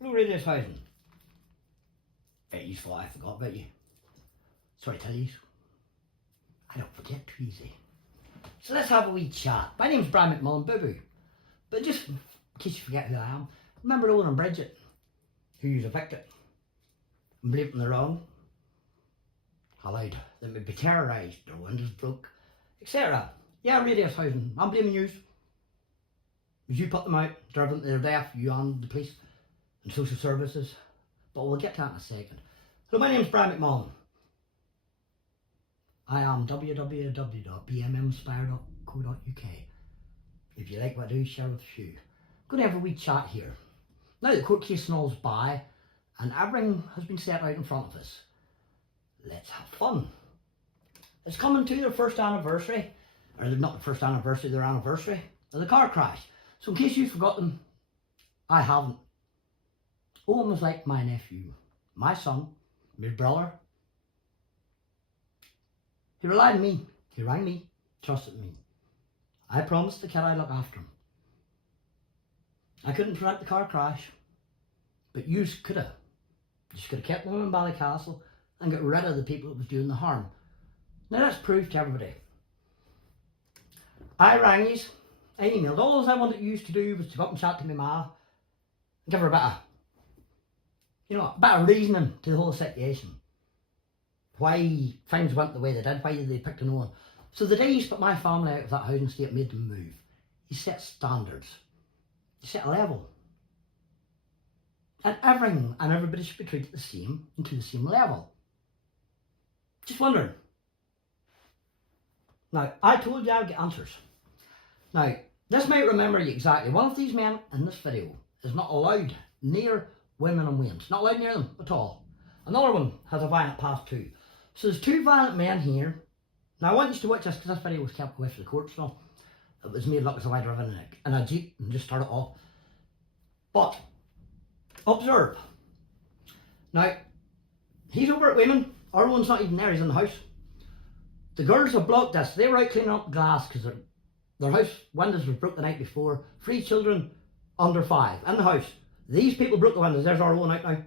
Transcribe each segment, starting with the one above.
Hello, Raduis housing. Very useful, I forgot about you. Sorry to tell you. I don't forget too easy. So let's have a wee chat. My name's Brian McMullen, boo-boo. But just in case you forget who I am, remember Owen and Bridget, who was evicted and believed in the wrong, allowed them to be terrorised, their windows broke, etc. Yeah, Raduis housing, I'm blaming you. You put them out, driven to their death, you and the police and social services. But we'll get to that in a second. Hello, my name's Brian McMullen. I am www.bmminspire.co.uk. If you like what I do, share with a few. I'm going to have a wee chat here. Now the court case and all's by, and everything has been set out in front of us. Let's have fun. It's coming to their first anniversary, or not the first anniversary, their anniversary of the car crash. So in case you've forgotten, I haven't. Owen was like my nephew, my son, my brother. He relied on me, he rang me, trusted me. I promised the kid I'd look after him. I couldn't prevent the car crash, but you could have. You could have kept them in Ballycastle and got rid of the people that was doing the harm. Now that's proved to everybody. I rang yous, I emailed. All I wanted you to do was to go up and chat to my ma and give her a bit of, a bit of reasoning to the whole situation. Why things went the way they did, why they picked an Owen. So the day he put my family out of that housing estate, made them move, he set standards, he set a level. And everything and everybody should be treated the same and to the same level. Just wondering. Now, I told you I would get answers. Now, this might remember you exactly. One of these men in this video is not allowed near women and wains. Not allowed near them at all. Another one has a violent past too. So there's two violent men here. Now I want you to watch this because this video was kept away from the court, so it was made look as though I'd driven in a Jeep and just started off. But observe. Now he's over at women. Our one's not even there, he's in the house. The girls have blocked this. They were out cleaning up glass because their house windows was broke the night before. 3 children under 5 in the house. These people broke the windows. There's our own out now.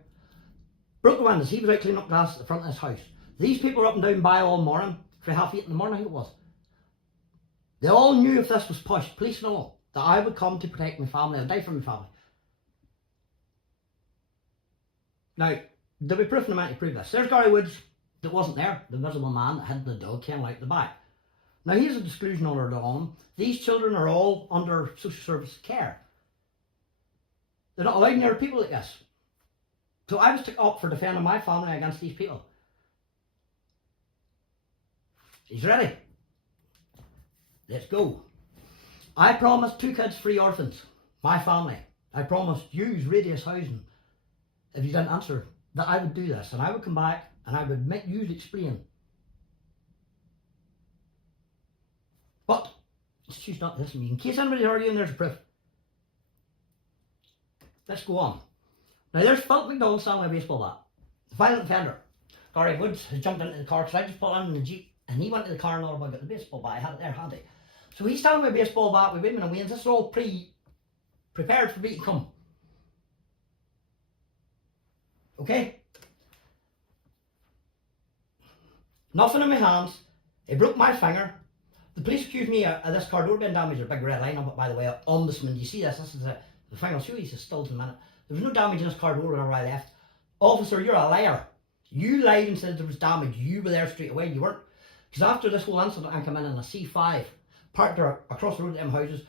Broke the windows. He was out cleaning up glass at the front of his house. These people were up and down by all morning, for 8:30 in the morning I think it was. They all knew if this was pushed, police and all, that I would come to protect my family. I'd die for my family. Now, there'll be proof in a minute to prove this. There's Gary Woods that wasn't there, the visible man that had the dog came out the back. Now here's a disclosure order on him. These children are all under social service care. They're not allowed near people like this. So I was took up for defending my family against these people. He's ready. Let's go. I promised 2 kids, 3 orphans. My family. I promised yous Raduis housing. If you didn't answer, that I would do this. And I would come back and I would make yous explain. But she's not listening to me. In case anybody's arguing, there's proof. Let's go on. Now there's Philip McDonald standing with a baseball bat. The violent offender. Gary Woods has jumped into the car because I just pulled in the Jeep and he went to the car and got the baseball bat. I had it there handy. So he's standing with a baseball bat with women and wains. This is all prepared for me to come. Okay? Nothing in my hands. He broke my finger. The police accused me of this car door being damaged. A big red line up it, by the way. Ombudsman, do you see this? This is the thing. I'll show you this still in a minute. There was no damage in this car door whenever I left. Officer, you're a liar. You lied and said there was damage. You were there straight away. You weren't. Because after this whole incident, I come in a C5, parked there across the road to them houses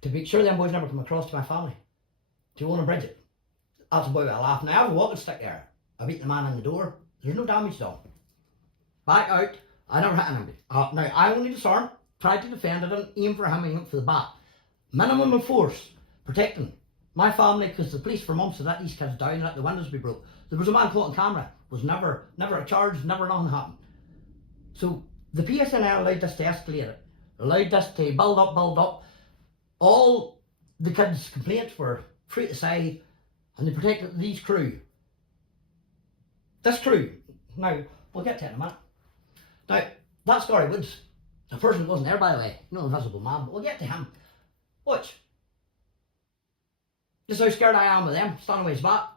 to make sure them boys never come across to my family. To Owen and Bridget. That's about it. I laughed. Now I have a walking stick there. I beat the man in the door. There's no damage done. Back out. I never hit anybody. Now I only disarmed, tried to defend. I didn't aim for him, I aimed for the bat. Minimum of force. Protecting my family because the police for months had let these kids down and let the windows be broke. There was a man caught on camera. Was never a charge, never nothing happened. So the PSNL allowed this to escalate it. Allowed this to build up. All the kids' complaints were free to side and they protected these crew. This crew. Now, we'll get to it in a minute. Now, that's Gary Woods. The person that wasn't there, by the way. No invisible man, but we'll get to him. Watch. This is how scared I am of them, standing with his bat.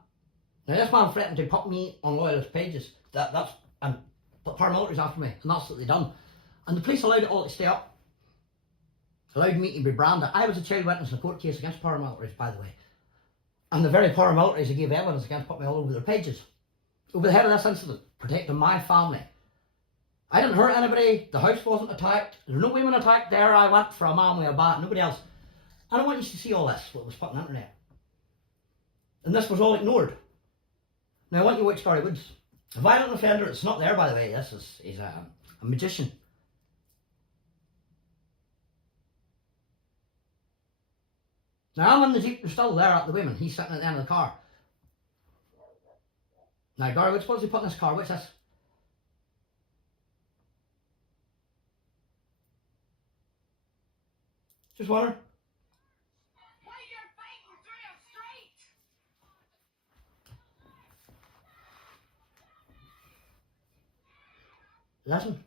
Now this man threatened to put me on loyalist pages. That's and put paramilitaries after me, and that's what they done. And the police allowed it all to stay up. Allowed me to be branded. I was a child witness in a court case against paramilitaries, by the way. And the very paramilitaries who gave evidence against put me all over their pages. Over the head of this incident, protecting my family. I didn't hurt anybody, the house wasn't attacked, there were no women attacked there, I went for a man with a bat, nobody else. I don't want you to see all this, what was put on the internet. And this was all ignored. Now I want you to watch Gary Woods. A violent offender, it's not there by the way, he's a magician. Now I'm in the Jeep, they're still there at the women, he's sitting at the end of the car. Now Gary Woods, what's he put in this car, what's this? Just wonder. Why you're fighting through a street? Listen.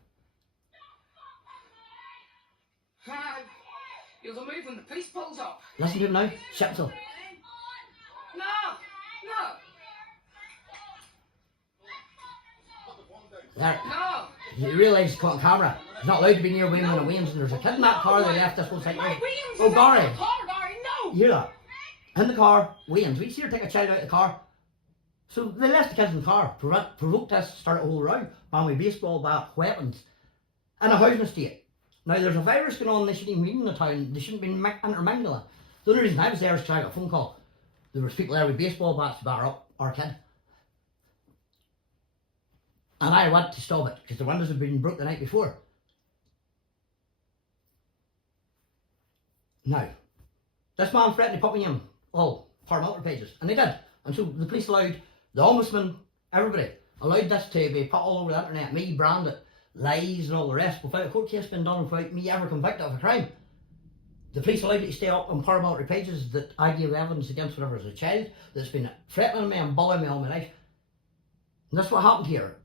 You'll move when the police pulls up. Listen to him now. Shut up. No, no, There. no. You realise he's caught on camera. He's not allowed to be near women and Williams, and there's a kid in that car that left this whole side. Why, Williams Oh, is Gary. in the car, Gary, no. You hear that? In the car, Williams. We see her take a child out of the car. So they left the kids in the car, provoked us, started a whole row. Man with baseball bat, weapons, in a housing estate. Now there's a virus going on, they shouldn't even be in the town, they shouldn't be intermingling. The only reason I was there is because I got a phone call. There was people there with baseball bats to batter up our kid. And I went to stop it, because the windows had been broke the night before. Now, this man threatened to put me in all paramilitary pages, and they did. And so the police allowed, the ombudsman, everybody, allowed this to be put all over the internet, me branded, lies and all the rest, without a court case being done, without me ever convicted of a crime. The police allowed it to stay up on paramilitary pages that I gave evidence against whenever I was a child, that's been threatening me and bullying me all my life. And that's what happened here.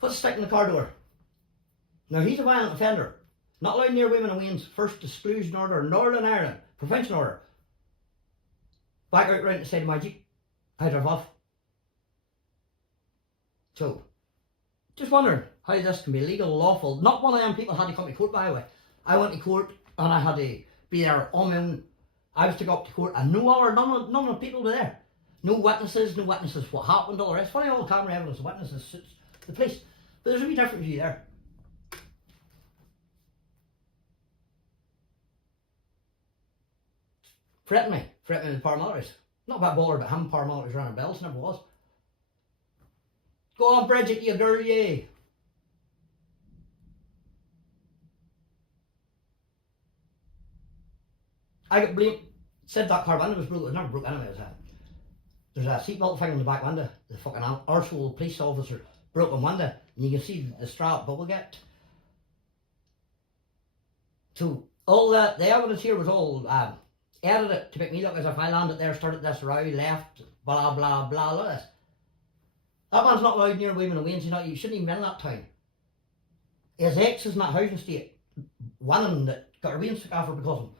Put a stick in the car door. Now he's a violent offender. Not allowed near women and Wayne's first exclusion order, Northern Ireland, prevention order. Back out round the side of my Jeep. I drove off. So, just wondering how this can be legal, lawful. Not one of them people had to come to court, by the way. I went to court and I had to be there on my own. I was to go up to court and none of the people were there. No witnesses, what happened, all the rest. Funny all camera evidence, the witnesses suits the police. But there's a wee difference with you there. Threaten me with the paramilitaries. Not about bothered about him, paramilitaries running bells, never was. Go on, Bridget, you girl, you. I got blamed. Said that car window was broke. It was never broke anyway. There's a seatbelt thing on the back window. The fucking arsehole police officer broke on window, and you can see the strap bubble get. So all the evidence here was all edited to make me look as if I landed there, started this row, left, blah blah blah. Look at this. That man's not allowed near women and Wayne's. You shouldn't even be in that town. His ex is in that housing estate, woman that got her Wayne's took off her because of him.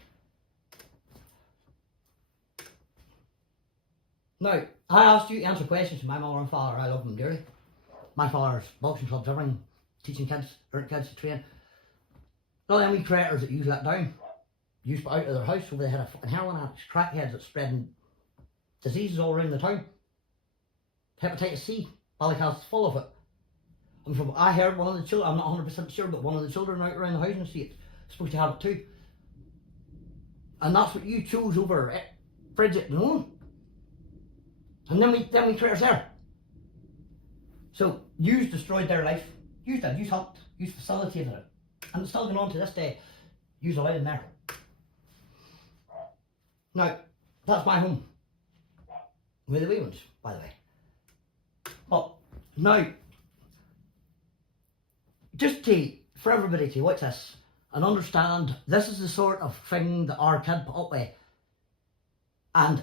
Now, I asked you to answer questions to my mother and father. I love them dearly. My father's boxing clubs, everything, teaching kids, learning kids to train. Not them wee creators that you let down. You put out of their house over they had a fucking heroin addicts, crackheads that's spreading diseases all around the town. Hepatitis C, Ballycastle's full of it. And from I heard one of the children, I'm not 100% sure, but one of the children out around the housing estate is supposed to have it too. And that's what you chose over Bridget and Owen. And then we creators there. So you've destroyed their life. You did, you helped, you facilitated it. And it's still going on to this day. You've allowed in there. Now, that's my home. With the wee ones, by the way. But now, just for everybody to watch this and understand, this is the sort of thing that our kid put up with. And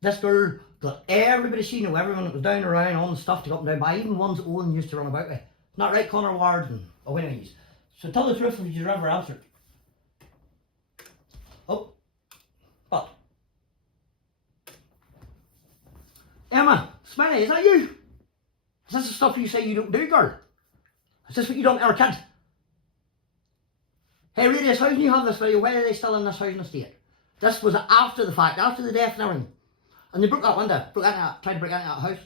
this girl got everybody she knew, everyone that was down around, all the stuff to go up and down by, even ones that Owen used to run about with. Not right, Connor Ward and O'Winneys. So tell the truth if you've ever answered. Oh, but Smiley, is that you? Is this the stuff you say you don't do, girl? Is this what you done to our kid? Hey, Raduis, how do you have this video? Why are they still in this housing estate? This was after the fact, after the death and everything. And they broke that window, tried to break into that house.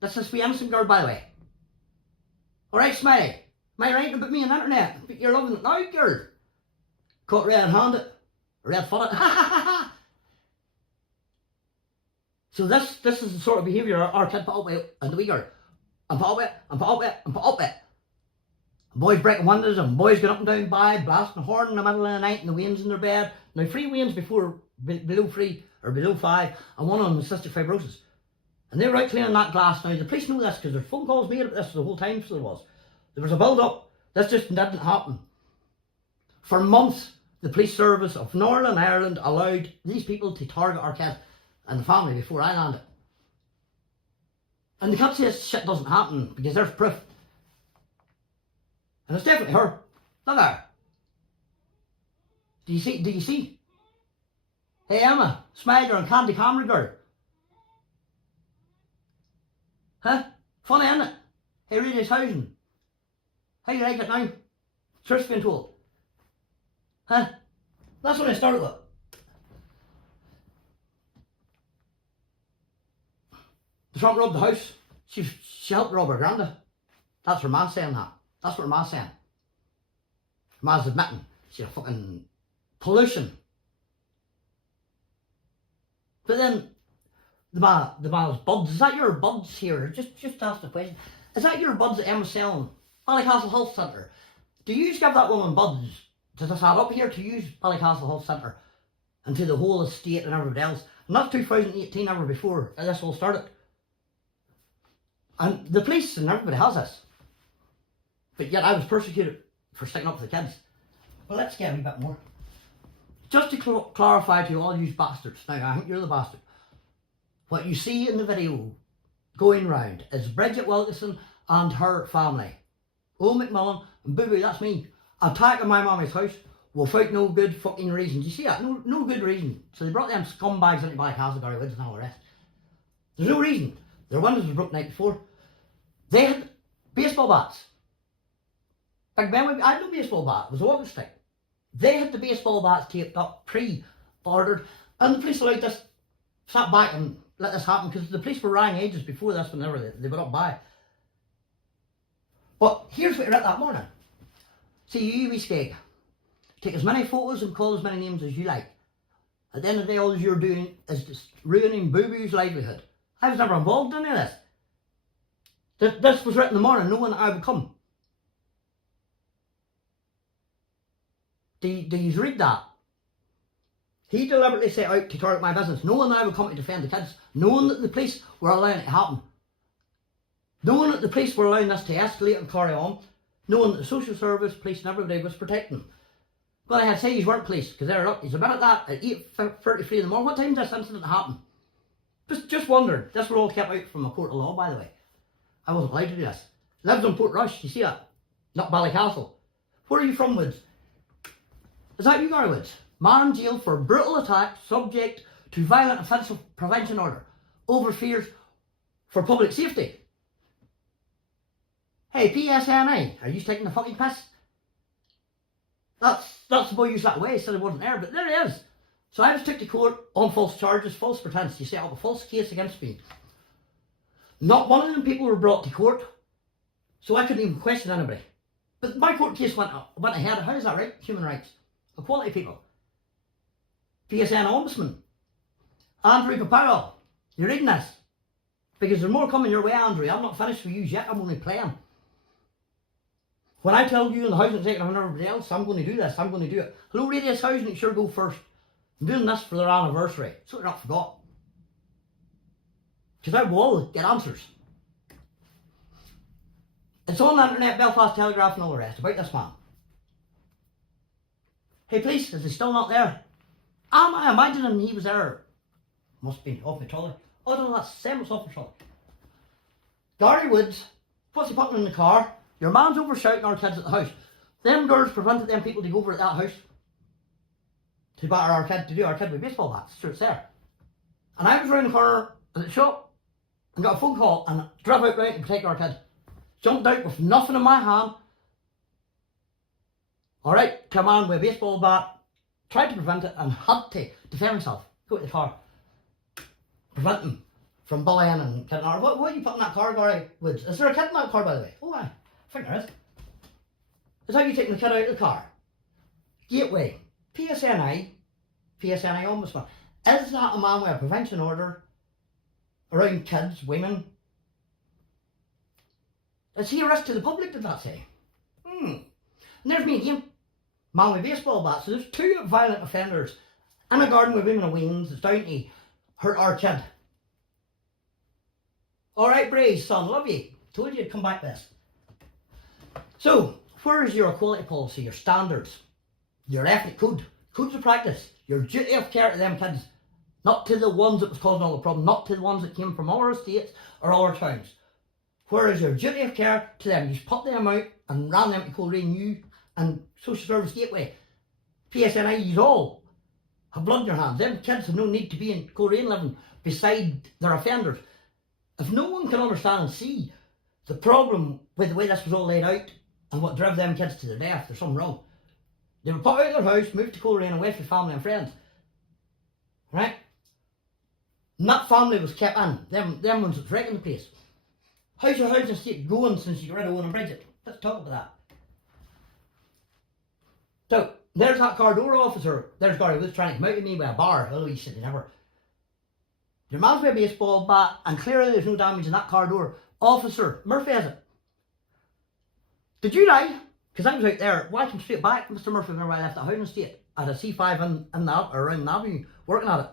This is the innocent girl, by the way. Alright, Smiley. Am I right to put me on the internet? But you're loving it now, girl. Caught red-handed. Red-footed. So this is the sort of behaviour our kid put up with in the wee girl. And put up with, and put up with, and put up with. Boys breaking windows and boys going up and down by, blasting a horn in the middle of the night and the Waynes in their bed. Now 3 Waynes below 3 or below 5 and one of them with cystic fibrosis. And they were out cleaning that glass. Now the police know this because there's phone calls made about this the whole time, so there was. There was a build up. This just didn't happen. For months the police service of Northern Ireland allowed these people to target our kid and the family before I landed. And they can't say this shit doesn't happen because there's proof. And it's definitely her. Look at her. Do you see? Hey Emma, Smiler and Candy Camera girl. Huh? Funny, isn't it? Hey Raduis housing. How you like it now? Truth's been told. Huh? That's what I started with. The front robbed the house. She helped rob her granda. That's her ma saying that. That's what her ma's saying. Her ma's admitting she's a fucking pollution. But then the ma's buds, is that your buds here? Just ask the question. Is that your buds at Emma's selling? Ballycastle Health Centre. Do you give that woman buds? Does this add up here to use Ballycastle Health Centre and to the whole estate and everybody else? And that's 2018, ever before this all started. And the police and everybody has this. But yet I was persecuted for sticking up for the kids. Well, let's get a wee bit more. Just to clarify to all you bastards, now I think you're the bastard. What you see in the video going round is Bridget Wilkinson and her family. Old McMillan and Boo Boo, that's me, attacking my mommy's house without no good fucking reason. Do you see that? No good reason. So they brought them scumbags into Ballycastle, Gary Woods and all the rest. There's no reason. Their windows were broken the night before. They had baseball bats. Big Ben, I had no baseball bat, it was a walking stick. They had the baseball bats taped up, pre-ordered, and the police allowed this, sat back and let this happen because the police were rang ages before this whenever they went up by. But here's what you read that morning. See, you wee skeg, take as many photos and call as many names as you like. At the end of the day, all you're doing is just ruining Boo Boo's livelihood. I was never involved in any of this. This was written in the morning, knowing that I would come. Do you read that? He deliberately set out to target my business, knowing that I would come to defend the kids, knowing that the police were allowing it to happen, knowing that the police were allowing this to escalate and carry on, knowing that the social service, police and everybody was protecting them. Go ahead, say you weren't police, because they're up. He's about at that at 8:33 in the morning. What time did this incident happen? Just wondering. This were all kept out from a court of law, by the way. I wasn't allowed to do this. Lived in Portrush, you see that? Not Ballycastle. Where are you from, Woods? Is that you, Gary Woods? Man in jail for brutal attack subject to violent offensive prevention order over fears for public safety. Hey, PSNI, are you taking the fucking piss? That's the boy used that way, said he wasn't there, but there he is. So I was took to court on false charges, false pretense. You set up a false case against me. Not one of them people were brought to court, so I couldn't even question anybody. But my court case went ahead. How is that right? Human rights. Equality people. PSN Ombudsman. Andrew Paparo. You're reading this? Because there's more coming your way, Andrew. I'm not finished with you yet. I'm only playing. When I tell you in the housing executive and everybody else, I'm going to do this. I'm going to do it. Hello, Raduis Housing. It sure go first. I'm doing this for their anniversary, so they're not forgot. Because I will get answers. It's on the internet, Belfast Telegraph and all the rest about this man. Hey police, is he still not there? I imagining he was there. Must be off my trolley. Oh no, that's Sam off my trolley. Gary Woods, what's he putting in the car? Your man's over shouting our kids at the house. Them girls prevented them people to go over at that house. To batter our kid, to do our kid with baseball bats. Sure, it's there. And I was round the corner at the shop and got a phone call and drove out right to protect our kid. Jumped out with nothing in my hand. Alright, come on with a baseball bat, tried to prevent it and had to defend himself. Go to the car. Prevent him from bullying and killing her. What are you putting in that car, Gary Woods? Is there a kid in that car, by the way? Oh, I think there is. Is how you taking the kid out of the car? Gateway. PSNI Ombudsman. Is that a man with a prevention order around kids, women? Is he a risk to the public, did that say? And there's me again. Man with baseball bat. So there's two violent offenders in a garden with women and weans. It's down to hurt our kid. Alright, Braze, son, love you. Told you to come back this. So, where is your equality policy, your standards, your ethic code, codes of practice, your duty of care to them kids? Not to the ones that was causing all the problem, not to the ones that came from all our states or all our towns. Where is your duty of care to them? You just put them out and ran them to Coleraine, you and Social Service Gateway. PSNI, you all have blood in your hands. Them kids have no need to be in Coleraine living beside their offenders. If no one can understand and see the problem with the way this was all laid out and what drove them kids to their death, there's something wrong. They were put out of their house, moved to Coleraine away from family and friends. Right? And that family was kept in. Them ones that's wrecking the place. How's your housing estate going since you got rid of Owen and Bridget? Let's talk about that. So, there's that car door officer. There's Gary Woods trying to come out with me with a bar. Although he said he never. Your man's with a baseball bat and clearly there's no damage in that car door. Officer, Murphy has it. Did you lie? Because I was out there watching straight back, Mr. Murphy, whenever I left the housing estate at a C5 in the, around the avenue, working at it.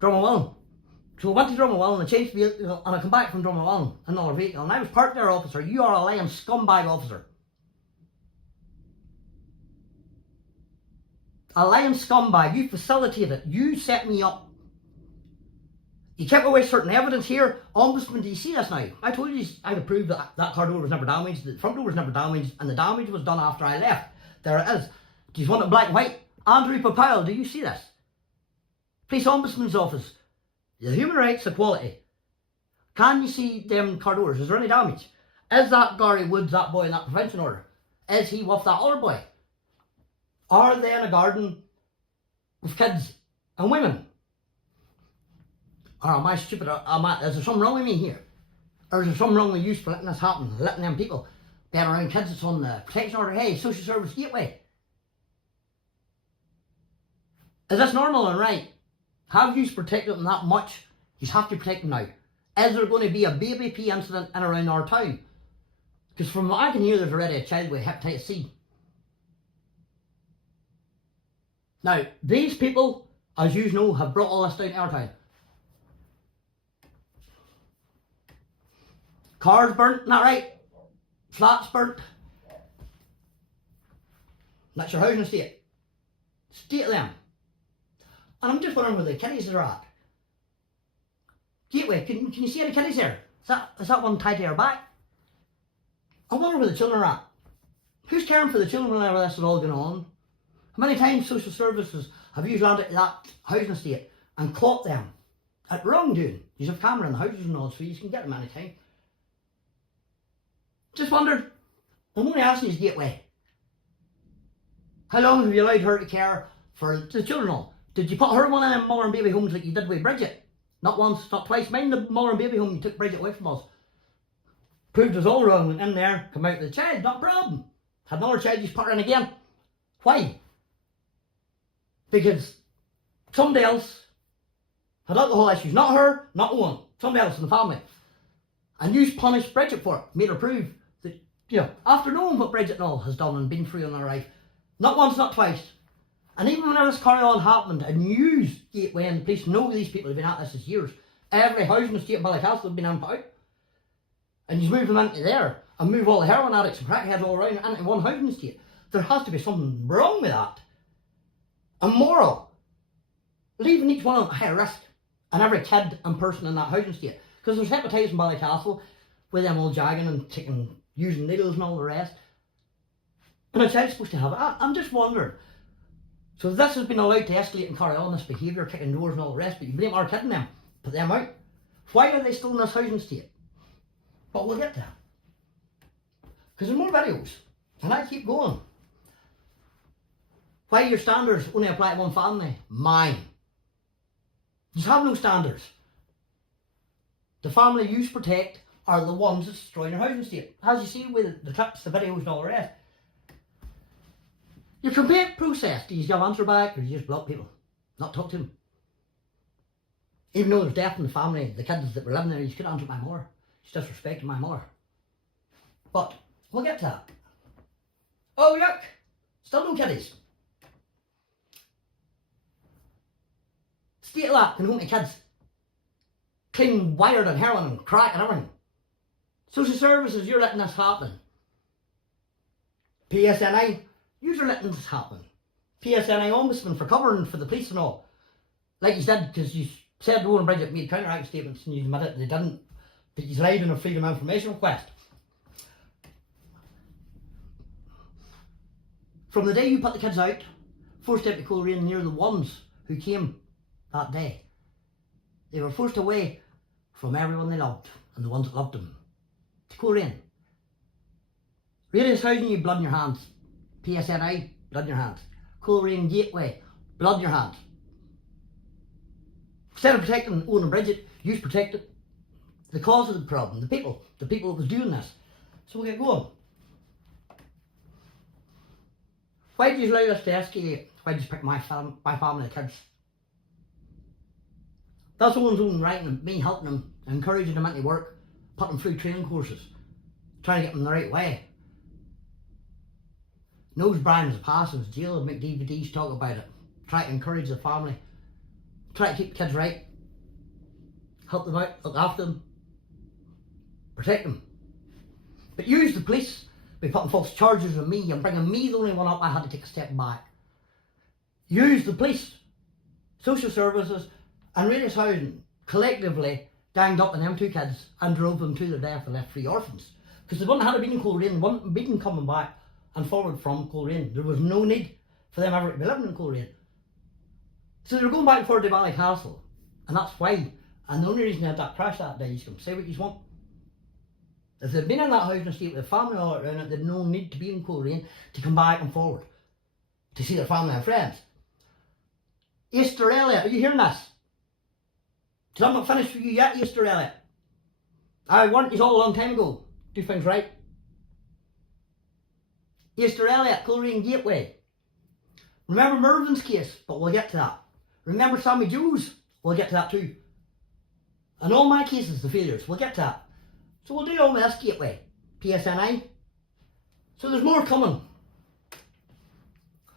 Drumawallen. So I went to Drumawallen and changed vehicle and I come back from Drumawallen in another vehicle and I was parked there, officer. You are a lying scumbag, officer. A lying scumbag. You facilitated it. You set me up. You kept away certain evidence here. Ombudsman, do you see this now? I told you I could prove that that car door was never damaged, the front door was never damaged, and the damage was done after I left. There it is. Do you want it black and white? Andrew Papile, do you see this? Police Ombudsman's Office. The Human Rights Equality. Can you see them car doors? Is there any damage? Is that Gary Woods, that boy in that prevention order? Is he with that other boy? Are they in a garden with kids and women? Or am I stupid? Is there something wrong with me here? Or is there something wrong with you for letting this happen? Letting them people be around kids that's on the protection order? Hey, Social Service Gateway. Is this normal and right? Have you protected them that much? You have to protect them now. Is there going to be a baby P incident in around our town? Because from what I can hear, there's already a child with hepatitis C. Now, these people, as you know, have brought all this down to our town. Cars burnt, not right. Flats burnt. That's your housing estate. State of them. And I'm just wondering where the kiddies are at. Gateway, can you see any kiddies there? Is that one tied to your back? I wonder where the children are at. Who's caring for the children whenever this is all going on? How many times social services have you landed at that housing estate and caught them at wrongdoing? You have camera in the houses and all, so you can get them anytime. Just wondered, I'm only asking you, Gateway. How long have you allowed her to care for the children all? Did you put her in one of them mother and baby homes like you did with Bridget? Not once, not twice. Mind the mother and baby home you took Bridget away from us. Proved us all wrong, went in there, come out with the child, not a problem. Had another child, you just put her in again. Why? Because somebody else had alcohol issues. Not her, not one. Somebody else in the family. And you punished Bridget for it. Made her prove that, after knowing what Bridget and all has done and been through in her life, not once, not twice. And even when this carry on happened, and you, Gateway and the police know these people have been at this for years. Every housing estate in Ballycastle have been in and put out. And you move them into there and move all the heroin addicts and crackheads all around into one housing estate. There has to be something wrong with that. Immoral. Leaving each one of them at higher risk. And every kid and person in that housing estate. Because there's hepatitis in Ballycastle with them all jagging and using needles and all the rest. And a child's supposed to have it. I'm just wondering. So this has been allowed to escalate and carry on, this behaviour, kicking doors and all the rest, but you blame our kid on them, put them out. Why are they still in this housing state? But we'll get to that. Because there's more videos, and I keep going. Why your standards only apply to one family? Mine. You have no standards. The family you protect are the ones that's destroying your housing state. As you see with the clips, the videos and all the rest. Your complaint process, do you give answer back or do you just block people? Not talk to them. Even though there's death in the family, the kids that were living there, you could answer my mother. She's disrespecting my mother. But we'll get to that. Oh look, still no kiddies. State of that can home to kids. Clean, wired and heroin and crack and everything. Social services, you're letting this happen. PSNI, you're letting this happen. PSNI ombudsman for covering for the police and all. Like you said, because you said Rowan Bridget made counteract statements and you admitted they didn't. But you lied in a freedom of information request. From the day you put the kids out, forced them to Coleraine near the ones who came that day. They were forced away from everyone they loved and the ones that loved them. To Coleraine. Raduis housing, you blood in your hands. PSNI, blood in your hands. Coleraine Gateway, blood in your hands. Instead of protecting Owen and Bridget, you protected the cause of the problem, the people that was doing this. So we'll get going. Why did you allow us to escalate? Why did you pick my family, the kids? That's Owen's own right and me helping them, encouraging them into work, putting them through training courses, trying to get them the right way. Knows Brian's a pass in his jail, make DVDs talk about it, try to encourage the family, try to keep the kids right, help them out, look after them, protect them. But use the police by putting false charges on me and bringing me the only one up. I had to take a step back. Use the police, social services and Raduis housing collectively ganged up on them two kids and drove them to their death and left 3 orphans. Because they wouldn't have been in Coleraine, they wouldn't been coming back and forward from Coleraine. There was no need for them ever to be living in Coleraine. So they were going back and forward to Ballycastle, and that's why. And the only reason they had that crash that day, you can say what you want. If they'd been in that housing estate with a family all around it, they'd no need to be in Coleraine to come back and forward to see their family and friends. Easter Elliot, are you hearing this? Because I'm not finished with you yet, Easter Elliot. I warned you all a long time ago. Do things right. Easter Elliot, Coleraine Gateway. Remember Mervyn's case, but we'll get to that. Remember Sammy Joe's, we'll get to that too. And all my cases, the failures, we'll get to that. So we'll do all this Gateway, PSNI. So there's more coming.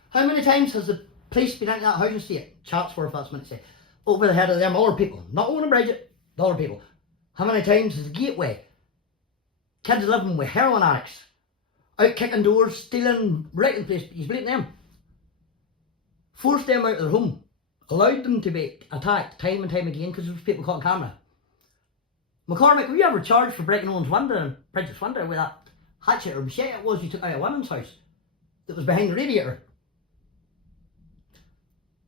How many times has the police been into that housing estate? Chatsworth, that's what it say. Over the head of them other people. Not Owen and Bridget, the other people. How many times has the Gateway? Kids living with heroin addicts. Out kicking doors, stealing, right in the place, but you blame them. Forced them out of their home. Allowed them to be attacked time and time again because there was people caught on camera. McCormick, were you ever charged for breaking Owen's window and Bridget's window with that hatchet or machete it was you took out of a woman's house that was behind the radiator?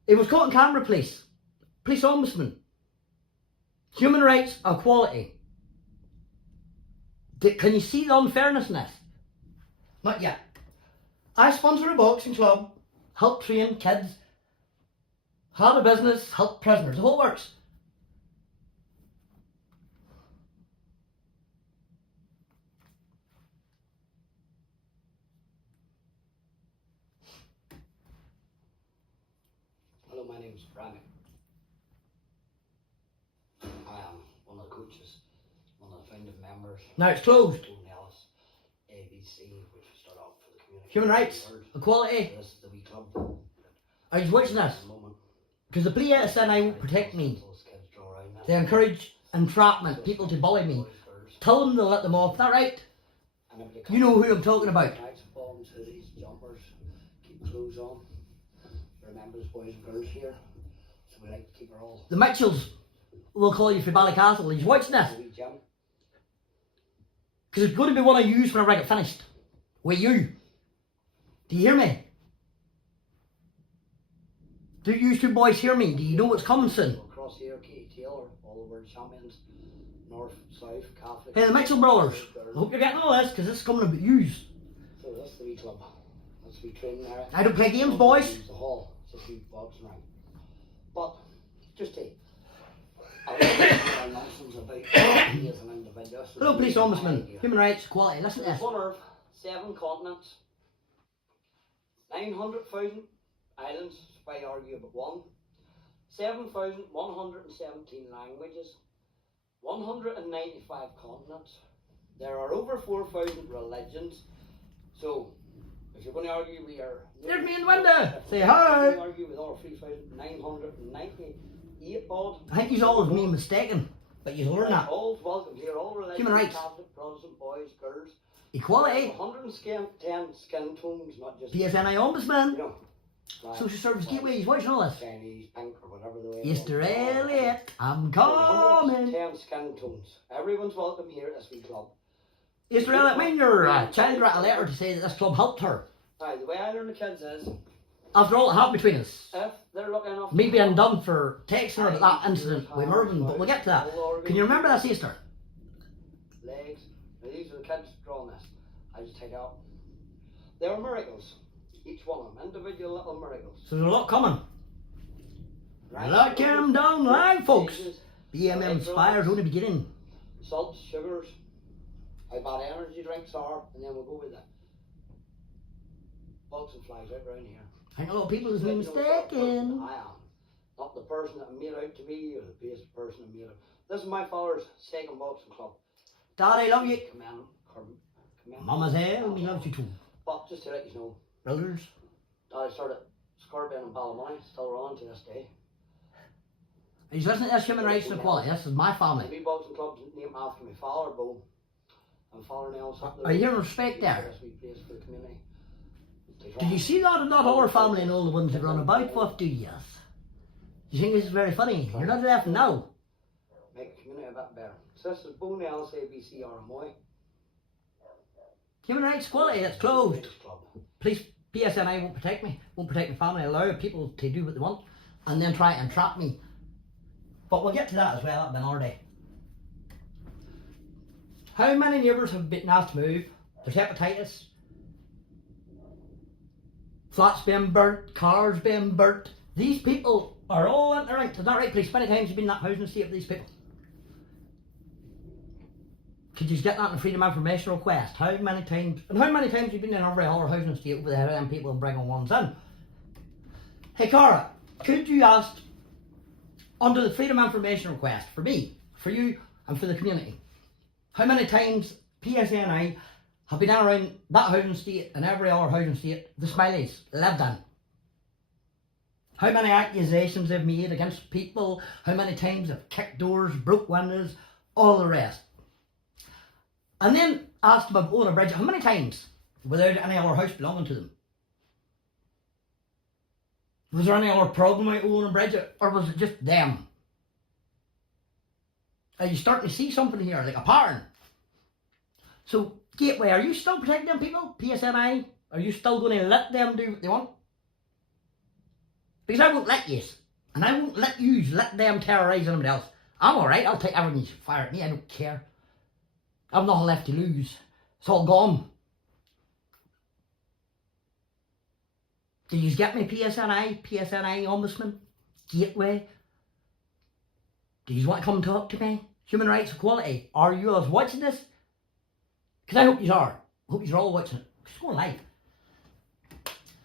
It was caught on camera, police ombudsman, human rights equality. Can you see the unfairness in this? Not yet. I sponsor a boxing club, help train kids, had a business, help prisoners, the whole works. Hello, my name is Fermanagh. I am one of the coaches, one of the founding members. Now it's closed. Ellis, ABC, which we start off for the community. Human rights, equality. This is the wee club. Are you watching this? Because the police said I won't protect me. They encourage entrapment, people to bully me. Tell them to let them off, is that right? You know who I'm talking about. Bombs, hoodies, jumpers, keep clothes on. Remember the boys and girls here, so we like to keep her all. The Mitchells will call you for Ballycastle. Are you watching this? Because it's going to be one I use whenever I get finished. With you. Do you hear me? Do you two boys hear me? Do you know what's coming soon? Across here, Katie Taylor, all the world champions, North, South, Catholic. Hey, the Mitchell brothers. I hope you're getting all this, because this is coming about yous. So that's the wee club. That's the wee training area. I don't play games, boys. It's the hall. It's just a wee boxing ring. But, just to... I don't know nonsense about me as an individual. So Hello, police ombudsman. Human rights, equality. Listen to this. One Earth, 7 continents, 900,000 islands, if I argue about one, 7,117 languages, 195 continents. There are over 4,000 religions. So, if you're going to argue we are... There's me in the window. Say If hi. you're going to argue with all 3,998 odd. I think you're all of me mistaken, but you learn that. All welcome here, all religions, Human rights. Catholic, Protestant, boys, girls. Equality. 110 skin tones, not just... PSNI ombudsman. You know, black, Social service white, gateways. Watching all this. Chinese, pink, or whatever the way. Mr. Elliot, I'm coming. 110 skin tones. Everyone's welcome here at this wee club. Mr. Elliot, mind your child wrote a letter to say that this club helped her. Now, the way I learn the kids is, After all that happened between us. if they're lucky enough... Me being done for texting her about that incident with Mervyn, but we'll get to that. Can you remember this Easter? Legs. Now, these are the kids drawing this. I just take out. They are miracles. Each one of them. Individual little miracles. So there's a lot coming. Right? That came down the line, folks. Jesus, BMM Inspire's only beginning. salts, sugars, how bad energy drinks are, and then we'll go with the bugs and flies out around here. I think a lot of people is You know, mistaken. I am. Not the person that I'm made out to be, or the base person I'm made out. This is my father's second boxing club. Daddy, love you. Commend Mama's here, we love you too. But just to let you know, Brothers. Daddy started Scorpion and Ballymoney, still on to this day. He's listening to this human rights and equality. This is my The family. wee boxing club's named after my father, Bo. And Father Nelson. Are you hearing respect there? This wee place for the community. Did you see that? Not all our family and all the ones that run about? What do you? You think this is very funny? You're not laughing now. Make the community a bit better. So this is Bo Nelson, ABC Armoy. Human rights equality, it's closed. Club. Police, PSNI won't protect me, won't protect my family, allow people to do what they want, and then try and trap me. But we'll get to that as well, that'll be another day. How many neighbours have been asked to move? There's hepatitis. Flats being burnt, cars being burnt. These people are all interlinked. Is that right, police? Many times you've been in that housing estate of these people. Could you get that in a freedom of information request? How many times, and how many times have you been in every other housing estate with them people and bringing ones in? Hey Cara, could you ask, under the freedom of information request, for me, for you, and for the community, how many times PSNI have been in around that housing estate and every other housing estate the Smileys lived in? How many accusations they've made against people, how many times they've kicked doors, broke windows, all the rest. And then asked them about owning a bridge, how many times without any other house belonging to them? Was there any other problem with owning a bridge, or was it just them? Are you starting to see something here, like a pattern? So, Gateway, are you still protecting them people? PSNI? Are you still going to let them do what they want? Because I won't let you, and I won't let you let them terrorise anybody else. I'm alright, I'll take everything you fire at me, I don't care. I've nothing left to lose. It's all gone. Did you get me, PSNI? PSNI Ombudsman? Gateway? Do you want to come talk to me? Human rights equality. Are you us watching this? Because I hope you are. I hope you're all watching it. It's going live.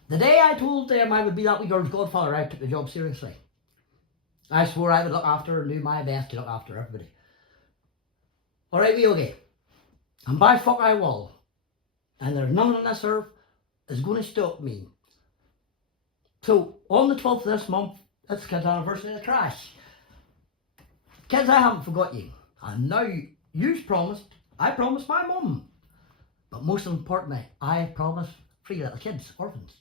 The day I told them I would be that wee girl's godfather, I took the job seriously. I swore I would look after her and do my best to look after everybody. Alright, we okay. And by fuck I will. And there's nothing on this earth is going to stop me. So, on the 12th of this month, it's the kids' anniversary of the crash. Kids, I haven't forgot you. And now, you've promised, I promised my mum. But most importantly, I promise 3 little kids, orphans,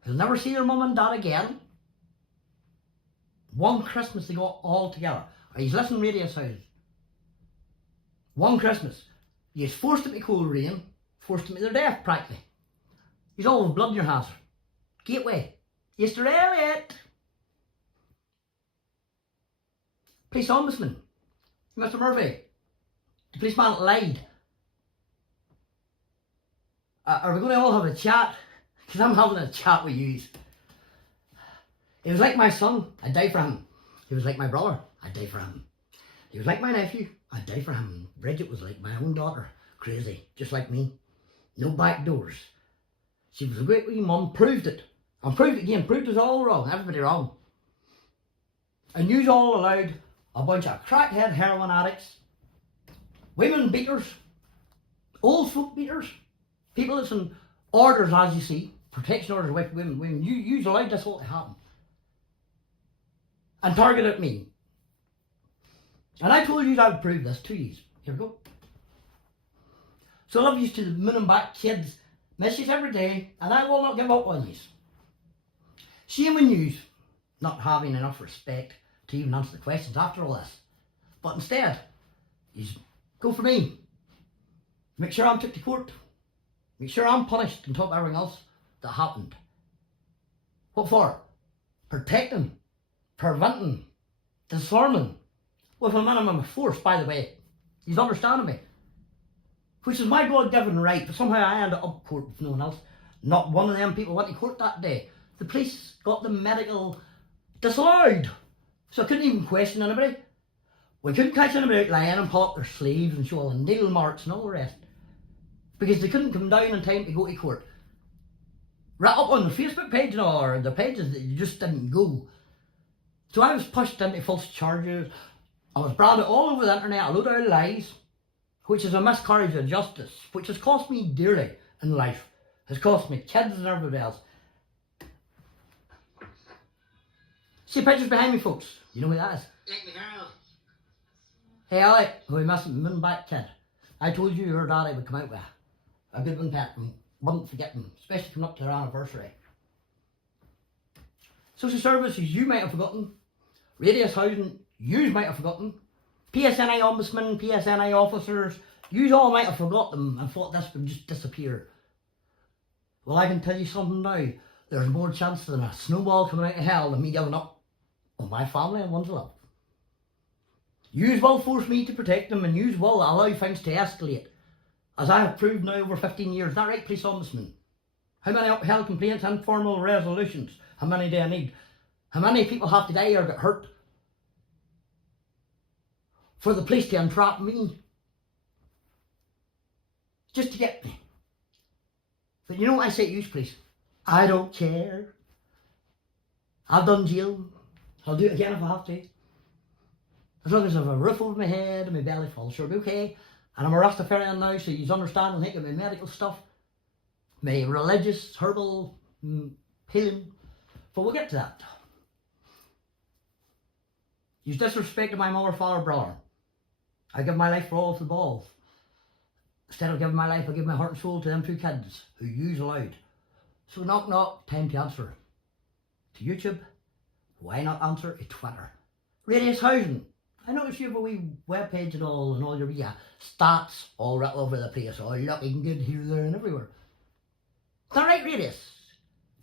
who'll never see their mum and dad again. One Christmas they got all together. Are you listening to radio sound? One Christmas. You forced them to cold rain, forced them to their death practically. He's all with blood in your hands. Gateway. Mr. Elliot. police ombudsman, Mr. Murphy, the policeman lied. Are we going to all have a chat? Because I'm having a chat with you. He was like my son, I'd die for him. He was like my brother, I'd die for him. He was like my nephew, I'd die for him. Bridget was like my own daughter, crazy, just like me. No back doors. She was a great wee mum, proved it. And proved it again, proved us all wrong, everybody wrong. And yous all allowed a bunch of crackhead heroin addicts, women beaters, old folk beaters, people that's in orders, as you see, protection orders away from women. Yous allowed this all to happen. And targeted me. And I told you I would prove this to you. Here we go. So I love you to the moon and back, kids. Miss you every day, and I will not give up on you. Shame on you not having enough respect to even answer the questions after all this. But instead, you go for me. Make sure I'm took to court. Make sure I'm punished on top of everything else that happened. What for? Protecting, preventing, disarming, with a minimum of force, by the way. He's understanding me. Which is my God-given right, but somehow I ended up court with no one else. Not one of them people went to court that day. The police got the medical disallowed. So I couldn't even question anybody. We couldn't catch anybody out lying and pull up their sleeves and show all the needle marks and all the rest. Because they couldn't come down in time to go to court. Right up on the Facebook page or the pages that you just didn't go. So I was pushed into false charges. I was branded all over the internet, a load of lies, which is a miscarriage of justice, which has cost me dearly in life. Has cost me kids and everybody else. See pictures behind me, folks. You know who that is? Take me girl. Hey, Alec, who we must moon back kid. I told you your daddy would come out with a good one pet and wouldn't forget them, especially coming up to their anniversary. Social services, you might have forgotten. Radius housing, you might have forgotten. PSNI ombudsman, PSNI officers, you all might have forgot them and thought this would just disappear. Well, I can tell you something now. There's more chance than a snowball coming out of hell than me giving up on my family and ones I love. Yous will force me to protect them, and yous will allow things to escalate. As I have proved now over 15 years. Is that right, police ombudsman? How many upheld complaints, informal resolutions? How many do I need? How many people have to die or get hurt for the police to entrap me? Just to get me. But you know what I say to you, police? I don't care. I've done jail. I'll do it again if I have to. As long as I have a roof over my head and my belly full, sure, be okay. And I'm a Rastafarian now, so you understand and think of my medical stuff, my religious, herbal healing. But we'll get to that. You disrespected my mother, father, brother. I give my life for all of the balls. Instead of giving my life, I give my heart and soul to them two kids who use allowed. So knock knock, time to answer. To YouTube, why not answer to Twitter? Radius housing. I notice you have a wee webpage and all your stats all right over the place, all looking good here, there and everywhere. Is that right, Radius?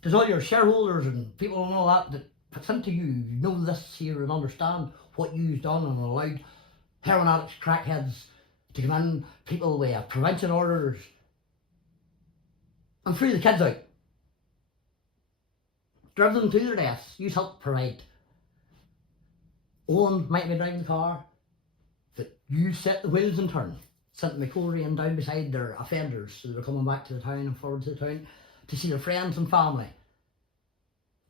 Does all your shareholders and people and all that puts into you know this here and understand what you've done and allowed heroin addicts, crackheads to come in, people with prevention orders, and free the kids out. Drive them to their deaths. You help provide. Owen might be driving the car, that you set the wheels in turn, sent my and down beside their offenders so they're coming back to the town and forward to the town to see their friends and family.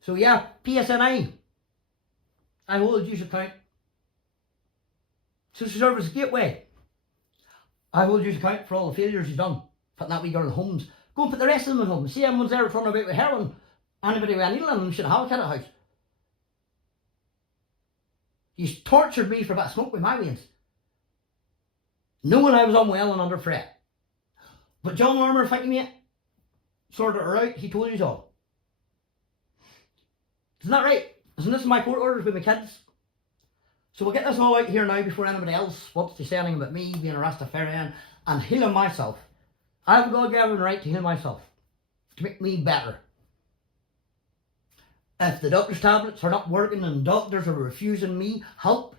So yeah, PSNI, I hold you account. Social Service Gateway, I hold you account for all the failures you've done, putting that wee girl in homes. Go and put the rest of them in homes. See everyone's there running about with heroin. Anybody with a needle in them should have a kid at house. You tortured me for a bit of smoke with my veins, knowing I was unwell and under threat. But John Lorimer, thank you mate, sorted her out, he told you so. Isn't that right? Isn't this my court orders with my kids? So we'll get this all out here now before anybody else wants to say anything about me being a Rastafarian and healing myself. I have a God-given right to heal myself, to make me better. If the doctor's tablets are not working and doctors are refusing me help,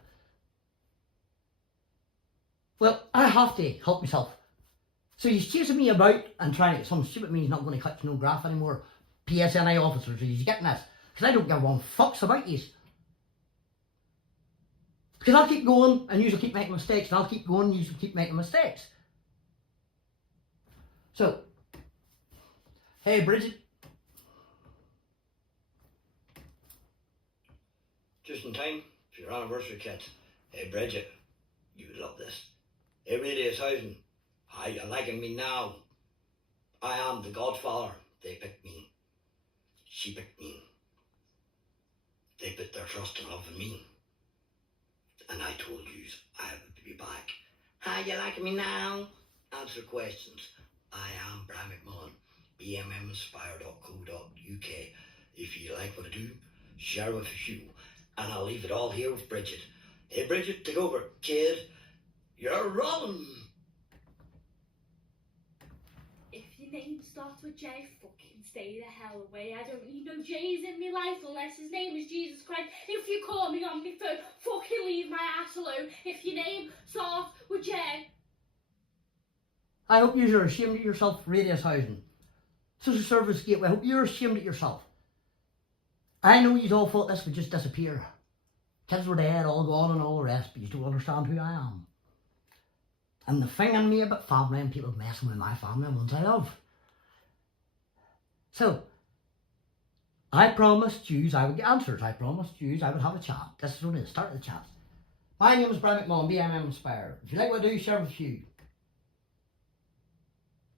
Well, I have to help myself. So he's chasing me about and trying to, some stupid means not going to catch no graph anymore. PSNI officers, he's getting this. Because I don't give one fucks about you. Because I'll keep going and you'll keep making mistakes, and I'll keep going and you'll keep making mistakes. So, hey Bridget. Just in time for your anniversary, kids. Hey Bridget, you would love this. Hey Radius Housing, how you liking me now? I am the Godfather. They picked me. She picked me. They put their trust and love in me. And I told you I would be back. How you liking me now? Answer questions. I am Brian McMullen, bmminspire.co.uk. If you like what I do, share with a few. And I'll leave it all here with Bridget. Hey Bridget, take over. Kid, you're rolling. If your name starts with J, fucking stay the hell away. I don't need no J's in my life unless his name is Jesus Christ. If you call me on my phone, fucking leave my ass alone. If your name starts with J. I hope you're ashamed of yourself, Radius Housing. Social Service Gateway, I hope you're ashamed of yourself. I know you all thought this would just disappear. Kids were dead, all gone and all the rest, but you don't understand who I am. And the thing in me about family and people messing with my family and ones I love. So, I promised yous I would get answers. I promised yous I would have a chat. This is only the start of the chat. My name is Brian McMullen, BMM Inspire. If you like what I do, share with you.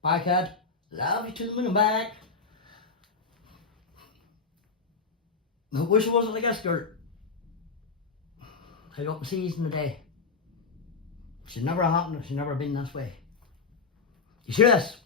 Bye, kid. Love you to the moon and back. I wish it wasn't like this, girl. I got the season today. It should never happen. It should never have been this way. You hear this?